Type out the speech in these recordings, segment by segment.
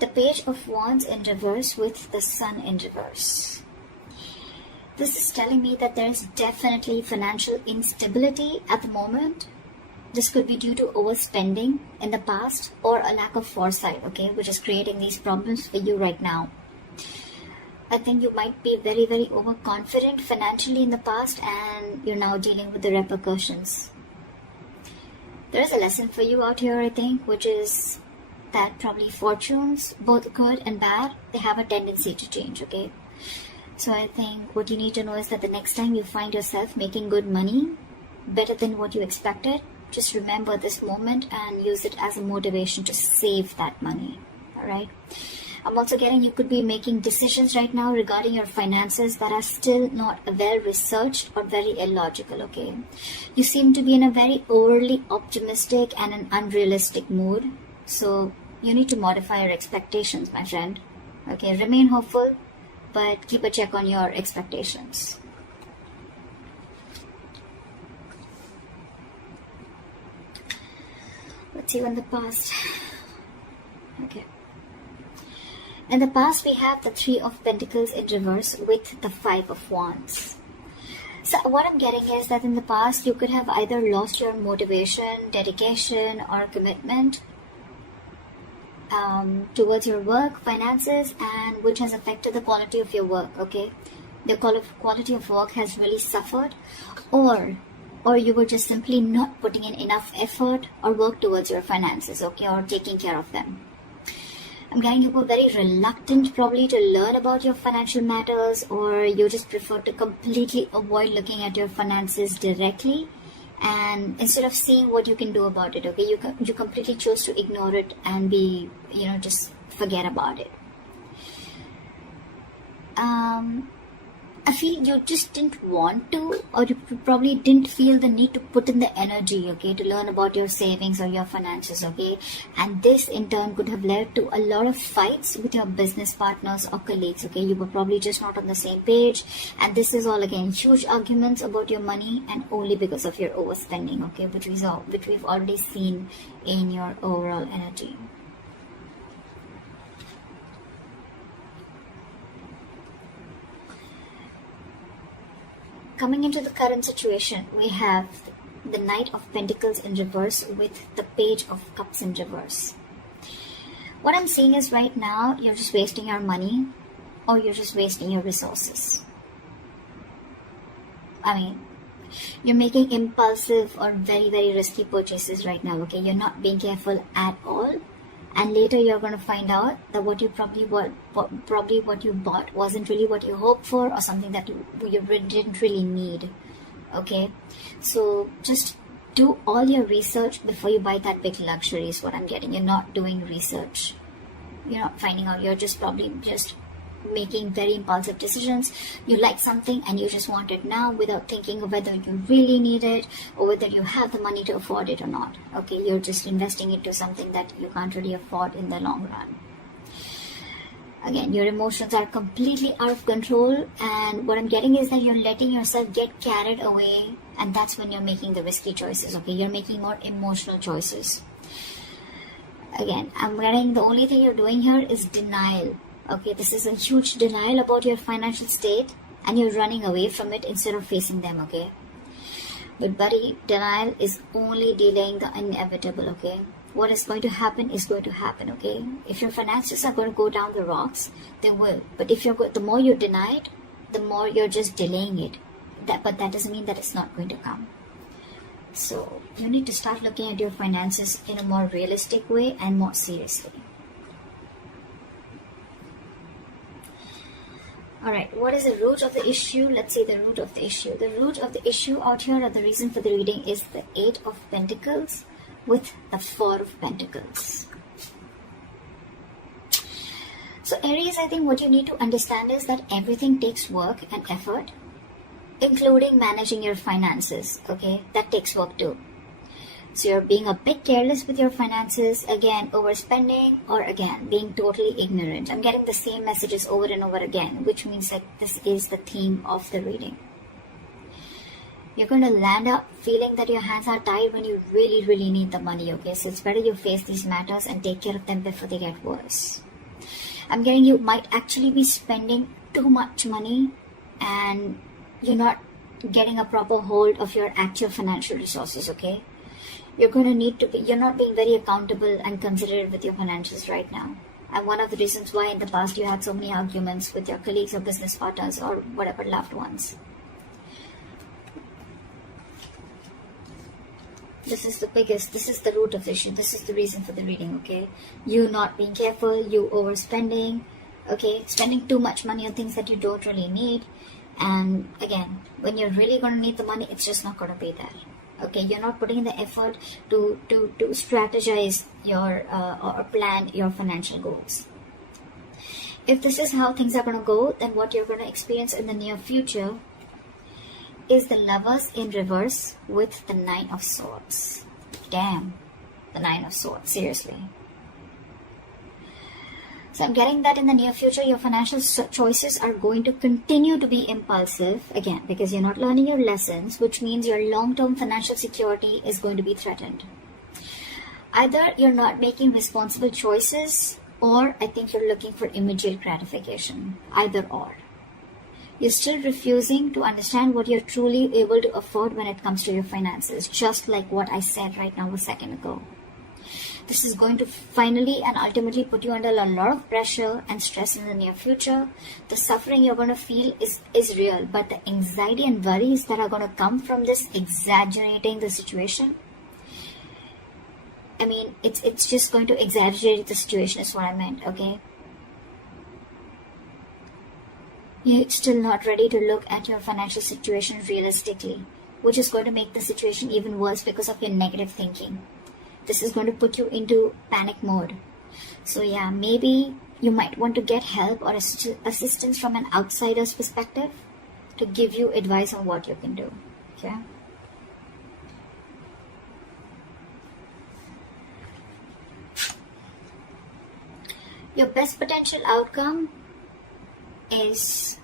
the Page of Wands in reverse with the Sun in reverse. This is telling me that there is definitely financial instability at the moment. This could be due to overspending in the past or a lack of foresight, okay, which is creating these problems for you right now. I think you might be very, very overconfident financially in the past, and you're now dealing with the repercussions. There is a lesson for you out here, I think, which is that probably fortunes, both good and bad, they have a tendency to change, okay? So I think what you need to know is that the next time you find yourself making good money, better than what you expected, just remember this moment and use it as a motivation to save that money, all right? I'm also getting you could be making decisions right now regarding your finances that are still not well researched or very illogical, okay? You seem to be in a very overly optimistic and an unrealistic mood. So you need to modify your expectations, my friend. Okay, remain hopeful, but keep a check on your expectations. Let's see in the past. Okay. In the past, we have the Three of Pentacles in reverse with the Five of Wands. So what I'm getting is that in the past, you could have either lost your motivation, dedication, or commitment towards your work, finances, and which has affected the quality of your work, okay? The quality of work has really suffered, or you were just simply not putting in enough effort or work towards your finances, okay, or taking care of them. I'm getting you were very reluctant probably to learn about your financial matters, or you just prefer to completely avoid looking at your finances directly, and instead of seeing what you can do about it, okay, you completely chose to ignore it and be, just forget about it. I feel you just didn't want to, or you probably didn't feel the need to put in the energy, okay, to learn about your savings or your finances, okay? And this in turn could have led to a lot of fights with your business partners or colleagues, okay? You were probably just not on the same page, and this is all again huge arguments about your money, and only because of your overspending, okay, which we've already seen in your overall energy. Coming into the current situation, we have the Knight of Pentacles in reverse with the Page of Cups in reverse. What I'm seeing is right now, you're just wasting your money, or you're just wasting your resources. I mean, you're making impulsive or very, very risky purchases right now, okay? You're not being careful at all. And later you're going to find out that what you probably bought wasn't really what you hoped for, or something that you didn't really need. Okay, so just do all your research before you buy that big luxury is what I'm getting. You're not doing research. You're not finding out. You're just probably just making very impulsive decisions. You like something and you just want it now without thinking of whether you really need it or whether you have the money to afford it or not. Okay, you're just investing into something that you can't really afford in the long run. Again, your emotions are completely out of control, and what I'm getting is that you're letting yourself get carried away, and that's when you're making the risky choices. Okay, you're making more emotional choices. Again, I'm getting the only thing you're doing here is denial. Okay, this is a huge denial about your financial state, and you're running away from it instead of facing them, okay? But buddy, denial is only delaying the inevitable, okay? What is going to happen is going to happen, okay? If your finances are going to go down the rocks, they will. But if the more you deny it, the more you're just delaying it. But that doesn't mean that it's not going to come. So you need to start looking at your finances in a more realistic way and more seriously. Alright, what is the root of the issue? Let's see the root of the issue. The root of the issue out here, or the reason for the reading, is the Eight of Pentacles with the Four of Pentacles. So Aries, I think what you need to understand is that everything takes work and effort, including managing your finances, okay? That takes work too. So you're being a bit careless with your finances, again, overspending, or again, being totally ignorant. I'm getting the same messages over and over again, which means like this is the theme of the reading. You're going to land up feeling that your hands are tied when you really, really need the money, okay? So it's better you face these matters and take care of them before they get worse. I'm getting you might actually be spending too much money and you're not getting a proper hold of your actual financial resources, okay? You're going to need to be, you're not being very accountable and considerate with your financials right now. And one of the reasons why in the past you had so many arguments with your colleagues or business partners or whatever loved ones. This is the root of the issue. This is the reason for the reading, okay? You not being careful, you overspending, okay? Spending too much money on things that you don't really need. And again, when you're really going to need the money, it's just not going to be there. Okay, you're not putting in the effort to strategize your or plan your financial goals. If this is how things are going to go, then what you're going to experience in the near future is the Lovers in reverse with the Nine of Swords. Damn, the Nine of Swords, seriously. So I'm getting that in the near future, your financial choices are going to continue to be impulsive, again, because you're not learning your lessons, which means your long-term financial security is going to be threatened. Either you're not making responsible choices, or I think you're looking for immediate gratification. Either or. You're still refusing to understand what you're truly able to afford when it comes to your finances, just like what I said right now a second ago. This is going to finally and ultimately put you under a lot of pressure and stress in the near future. The suffering you're going to feel is real, but the anxiety and worries that are going to come from this exaggerating the situation, I mean, it's just going to exaggerate the situation is what I meant, okay? You're still not ready to look at your financial situation realistically, which is going to make the situation even worse because of your negative thinking. This is going to put you into panic mode. So yeah, maybe you might want to get help or assistance from an outsider's perspective to give you advice on what you can do. Okay? Your best potential outcome is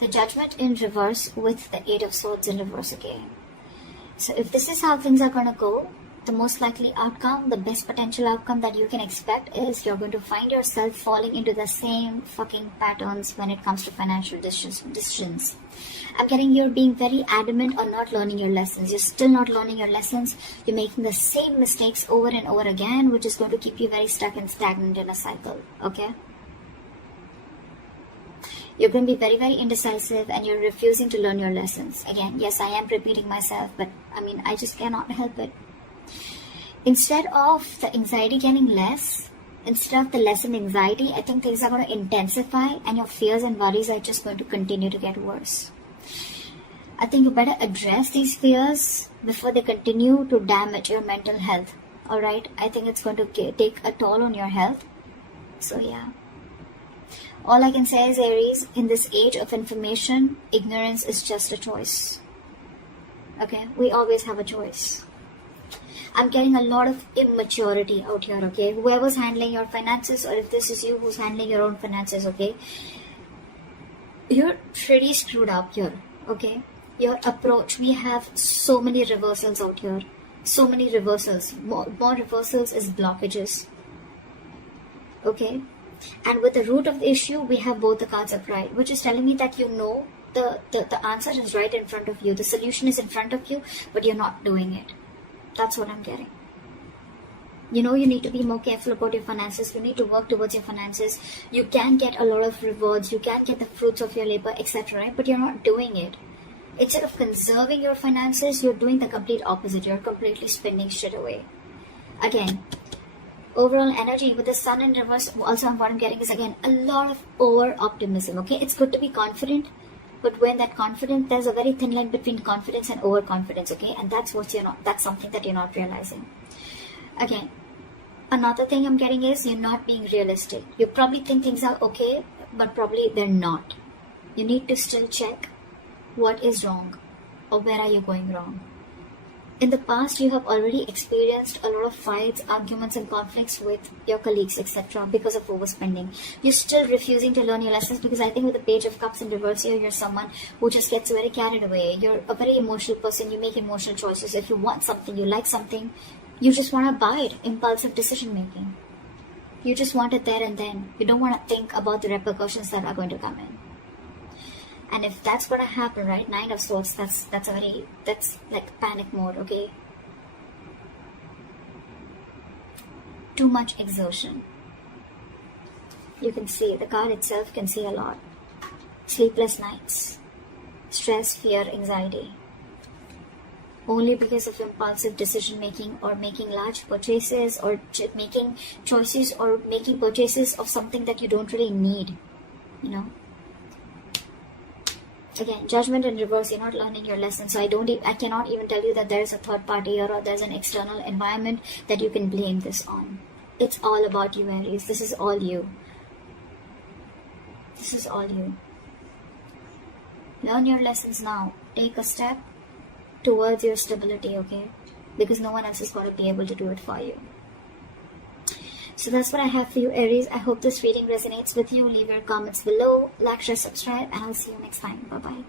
the Judgment in reverse with the Eight of Swords in reverse again. So if this is how things are going to go, the most likely outcome, the best potential outcome that you can expect is you're going to find yourself falling into the same fucking patterns when it comes to financial decisions. I'm getting you're being very adamant on not learning your lessons. You're still not learning your lessons. You're making the same mistakes over and over again, which is going to keep you very stuck and stagnant in a cycle. Okay? You're going to be very, very indecisive and you're refusing to learn your lessons. Again, yes, I am repeating myself, but I mean, I just cannot help it. Instead of the anxiety getting less, instead of the lessened anxiety, I think things are going to intensify and your fears and worries are just going to continue to get worse. I think you better address these fears before they continue to damage your mental health. Alright? I think it's going to take a toll on your health. So yeah. All I can say is, Aries, in this age of information, ignorance is just a choice. Okay? We always have a choice. I'm getting a lot of immaturity out here, okay? Whoever's handling your finances, or if this is you who's handling your own finances, okay? You're pretty screwed up here, okay? Your approach, we have so many reversals out here. So many reversals. More reversals is blockages. Okay? And with the root of the issue, we have both the cards upright, which is telling me that you know the answer is right in front of you. The solution is in front of you, but you're not doing it. That's what I'm getting. You know you need to be more careful about your finances. You need to work towards your finances. You can get a lot of rewards. You can get the fruits of your labor, etc. Right? But you're not doing it. Instead of conserving your finances, you're doing the complete opposite. You're completely spending shit away. Again, overall energy with the Sun in reverse, also what I'm getting is again a lot of over-optimism. Okay, it's good to be confident. But when that confidence, there's a very thin line between confidence and overconfidence, okay? And that's something that you're not realizing. Again, another thing I'm getting is you're not being realistic. You probably think things are okay, but probably they're not. You need to still check what is wrong or where are you going wrong. In the past, you have already experienced a lot of fights, arguments and conflicts with your colleagues, etc. because of overspending. You're still refusing to learn your lessons because I think with the Page of Cups in reverse here, you're someone who just gets very carried away. You're a very emotional person. You make emotional choices. If you want something, you like something, you just want to buy it. Impulsive decision making. You just want it there and then. You don't want to think about the repercussions that are going to come in. And if that's going to happen, right, 9 of Swords, that's like panic mode, okay? Too much exertion. You can see, the card itself can see a lot. Sleepless nights. Stress, fear, anxiety. Only because of impulsive decision making, or making large purchases, or making choices, or making purchases of something that you don't really need, you know. Again, Judgment in reverse. You're not learning your lesson. So I cannot even tell you that there's a third party here, or there's an external environment that you can blame this on. It's all about you, Aries. This is all you. This is all you. Learn your lessons now. Take a step towards your stability, okay? Because no one else is going to be able to do it for you. So that's what I have for you, Aries. I hope this reading resonates with you. Leave your comments below, like, share, subscribe, and I'll see you next time. Bye-bye.